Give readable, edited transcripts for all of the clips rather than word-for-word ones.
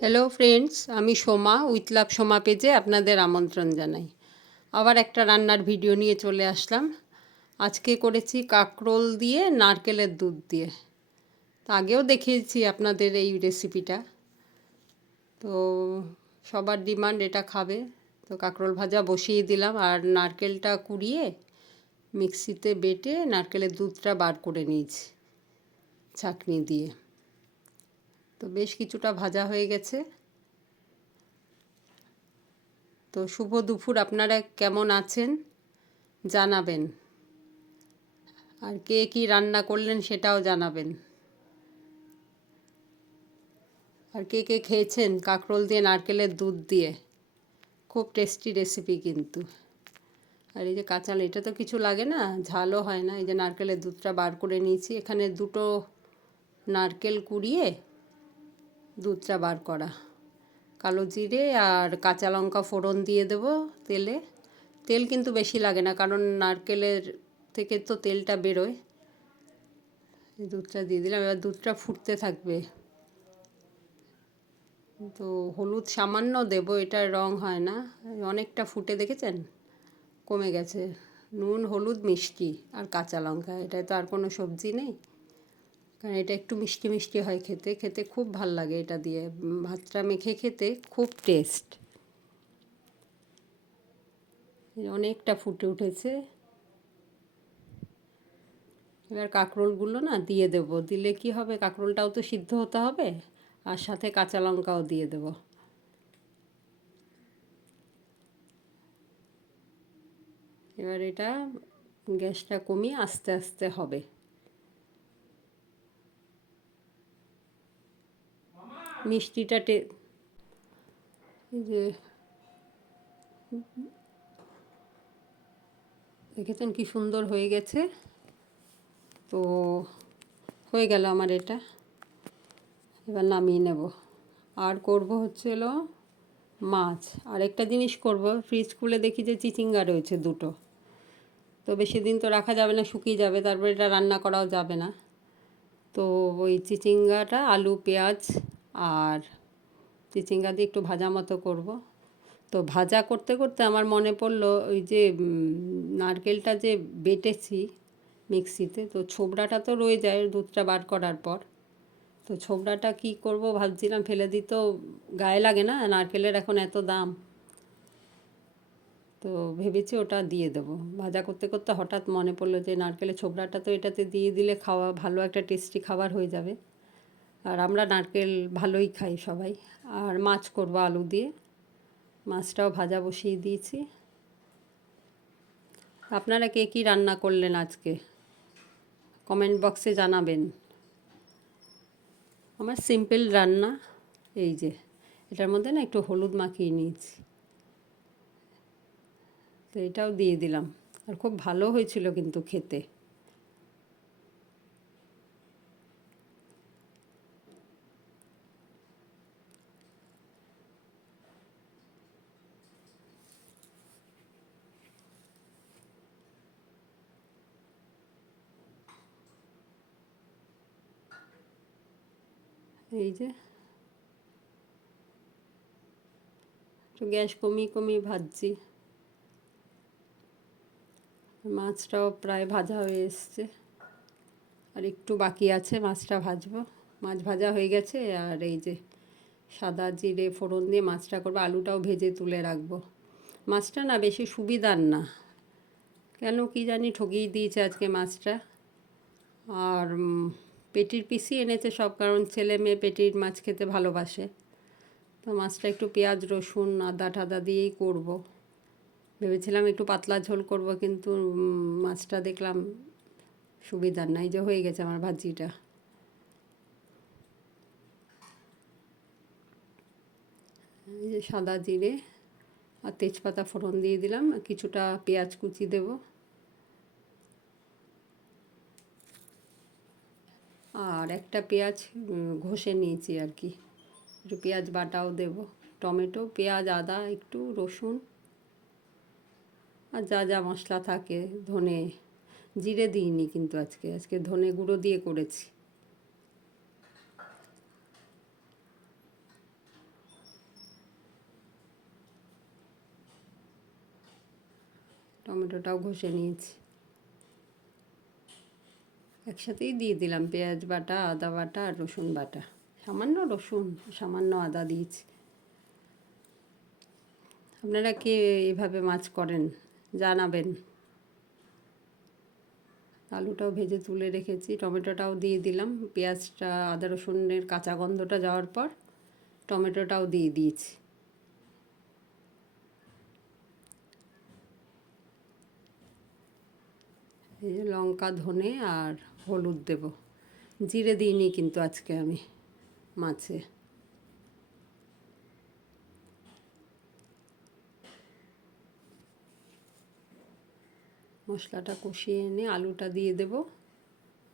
Hello friends, আমি Soma with love Soma পেজে আপনাদের আমন্ত্রণ জানাই। আবার একটা রান্নার ভিডিও নিয়ে চলে আসলাম। আজকে করেছি কাঁকরোল দিয়ে নারকেলের দুধ দিয়ে। তা আগেও দেখিয়েছি আপনাদের এই রেসিপিটা। তো সবার ডিমান্ড এটা খাবে, তো কাঁকরোল ভাজা বসিয়ে দিলাম আর নারকেলটা কুড়িয়ে মিক্সিতে বেটে নারকেলের দুধটা বার করে নিয়েছি ছাঁকনি দিয়ে। তো বেশ কিছুটা ভাজা হয়ে গেছে। তো শুভ দুপুর, আপনারা কেমন আছেন জানাবেন, আর কে কী রান্না করলেন সেটাও জানাবেন, আর কে কে খেয়েছেন কাঁকরোল দিয়ে নারকেলের দুধ দিয়ে। খুব টেস্টি রেসিপি কিন্তু। আর এই যে কাঁচাল, এটা তো কিছু লাগে না, ঝালও হয় না। এই যে নারকেলের দুধটা বার করে নিয়েছি, এখানে দুটো নারকেল কুড়িয়ে দুধটা বার করা। কালো জিরে আর কাঁচা লঙ্কা ফোড়ন দিয়ে দেবো তেলে। তেল কিন্তু বেশি লাগে না, কারণ নারকেলের থেকে তো তেলটা বেরোয়। দুধটা দিয়ে দিলাম, এবার দুধটা ফুটতে থাকবে। তো হলুদ সামান্য দেবো, এটার রং হয় না। অনেকটা ফুটে দেখেছেন, কমে গেছে। নুন, হলুদ, মিষ্টি আর কাঁচা লঙ্কা, এটায় তো আর কোনো সবজি নেই, কারণ এটা একটু মিষ্টি মিষ্টি হয় খেতে। খেতে খুব ভাল লাগে এটা দিয়ে ভাতটা মেখে খেতে, খুব টেস্ট। অনেকটা ফুটে উঠেছে। এবার কাঁকরোলগুলো না দিয়ে দেবো। দিলে কি হবে, কাঁকরোলটাও তো সিদ্ধ হতে হবে, আর সাথে কাঁচা লঙ্কাও দিয়ে দেবো। এবার এটা গ্যাসটা কমিয়ে আস্তে আস্তে হবে। মিষ্টিটা এই যে দেখেছেন কি সুন্দর হয়ে গেছে। তো হয়ে গেল আমার এটা, এবার নামিয়ে নেব। আর করব হচ্ছিল মাছ। আর একটা জিনিস করব, ফ্রিজ খুলে দেখি যে চিচিঙ্গা রয়েছে দুটো। তো বেশি দিন তো রাখা যাবে না, শুকিয়ে যাবে, তারপরে এটা রান্না করাও যাবে না। তো ওই চিচিঙ্গাটা আলু পেঁয়াজ আর চিচিঙ্গা দিয়ে একটু ভাজা মতো করব। তো ভাজা করতে করতে আমার মনে পড়লো ওই যে নারকেলটা যে বেটেছি মিক্সিতে, তো ছোবড়াটা তো রয়ে যায় দুধটা বার করার পর। তো ছোবড়াটা কী করব ভাবছিলাম, ফেলে দিতেও গায়ে লাগে না, নারকেলের এখন এত দাম। তো ভেবেছি ওটা দিয়ে দেবো। ভাজা করতে করতে হঠাৎ মনে পড়লো যে নারকেলের ছোবড়াটা তো এটাতে দিয়ে দিলে খাওয়া ভালো, একটা টেস্টি খাবার হয়ে যাবে। আর আমরা নারকেল ভালোই খাই সবাই। আর মাছ করব আলু দিয়ে, মাছটাও ভাজা বসিয়ে দিয়েছি। আপনারা কে কী রান্না করলেন আজকে কমেন্ট বক্সে জানাবেন। আমার সিম্পল রান্না। এই যে এটার মধ্যে না একটু হলুদ মাখিয়ে নিয়েছি, তো এটাও দিয়ে দিলাম। আর খুব ভালো হয়েছিল কিন্তু খেতে। এই যে একটু গ্যাস কমিয়ে কমিয়ে ভাজছি। মাছটাও প্রায় ভাজা হয়ে এসছে, আর একটু বাকি আছে, মাছটা ভাজবো। মাছ ভাজা হয়ে গেছে। আর এই যে সাদা জিরে ফোড়ন দিয়ে মাছটা করবো, আলুটাও ভেজে তুলে রাখবো। মাছটা না বেশি সুবিধার না, কেন কি জানি ঠকিয়ে দিয়েছে আজকে মাছটা। আর পেটির পিসই এনেছে সব, কারণ ছেলে মেয়ে পেটির মাছ খেতে ভালোবাসে। তো মাছটা একটু পেঁয়াজ রসুন আদা টাদা দিয়েই করব। ভেবেছিলাম একটু পাতলা ঝোল করব, কিন্তু মাছটা দেখলাম সুবিধার নাই। যে হয়ে গেছে আমার ভাজিটা। এই যে সাদা জিরে আর তেজপাতা ফোড়ন দিয়ে দিলাম, কিছুটা পেঁয়াজ কুচি দেব। আর একটা পেঁয়াজ ঘষে নিয়েছি আর কি, একটু পেঁয়াজ বাটাও দেব। টমেটো পেঁয়াজ আদা একটু রসুন আর যা যা মশলা থাকে, ধনে জিরে দিইনি কিন্তু আজকে ধনে গুঁড়ো দিয়ে করেছি। টমেটোটাও ঘষে নিয়েছি, একসাথেই দিয়ে দিলাম পেঁয়াজ বাটা, আদা বাটা আর রসুন বাটা। সামান্য রসুন, সামান্য আদা দিয়েছি। আপনারা কে এভাবে মাছ করেন জানাবেন। আলুটাও ভেজে তুলে রেখেছি, টমেটোটাও দিয়ে দিলাম। পেঁয়াজটা আদা রসুনের কাঁচা গন্ধটা যাওয়ার পর টমেটোটাও দিয়ে দিয়েছি। এই যে লঙ্কা, ধনে আর হলুদ দেব। জিরে দিইনি কিন্তু আজকে আমি মাছে। মশলাটা কষিয়ে এনে আলুটা দিয়ে দেব,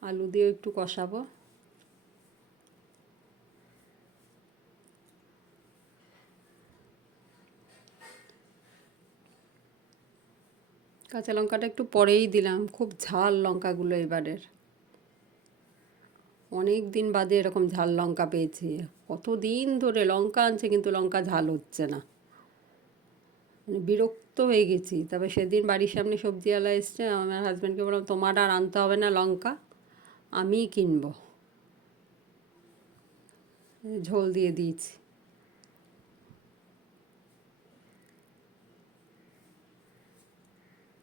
আলু দিয়েও একটু কষাবো। কাঁচা লঙ্কাটা একটু পরেই দিলাম, খুব ঝাল লঙ্কাগুলো এবারের। অনেক দিন বাদে এরকম ঝাল লঙ্কা পেয়েছি। কত দিন ধরে লঙ্কা আনছে কিন্তু লঙ্কা ঝাল হচ্ছে না, মানে বিরক্ত হয়ে গেছি। তবে সেদিন বাড়ির সামনে সবজিওয়ালা এসছে, আমার হাজব্যান্ডকে বললাম তোমার আর আনতে হবে না লঙ্কা, আমিই কিনবো। ঝোল দিয়ে দিয়েছি।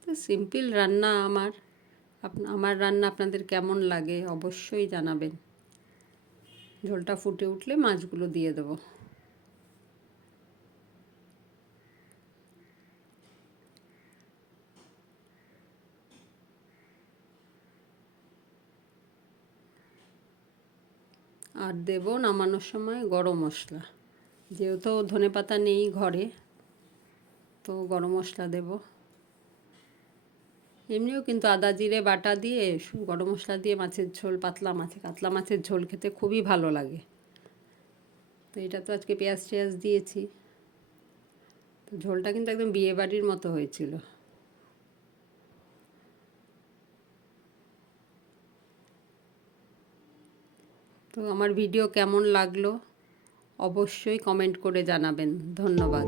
তো সিম্পল রান্না আমার। আমার রান্না আপনাদের কেমন লাগে অবশ্যই জানাবেন। ঝোলটা ফুটে উঠলে মাছগুলো দিয়ে দেবো। আর দেব নামানোর সময় গরম মশলা। যেহেতু ধনেপাতা নেই ঘরে, তো গরম মশলা দেব। এমনিও কিন্তু আদা জিরে বাটা দিয়ে গরম মশলা দিয়ে মাছের ঝোল, কাতলা মাছের ঝোল খেতে খুবই ভালো লাগে। তো এটা তো আজকে পেঁয়াজ টেয়াজ দিয়েছি, তো ঝোলটা কিন্তু একদম বিয়েবাড়ির মতো হয়েছিল। তো আমার ভিডিও কেমন লাগলো অবশ্যই কমেন্ট করে জানাবেন। ধন্যবাদ।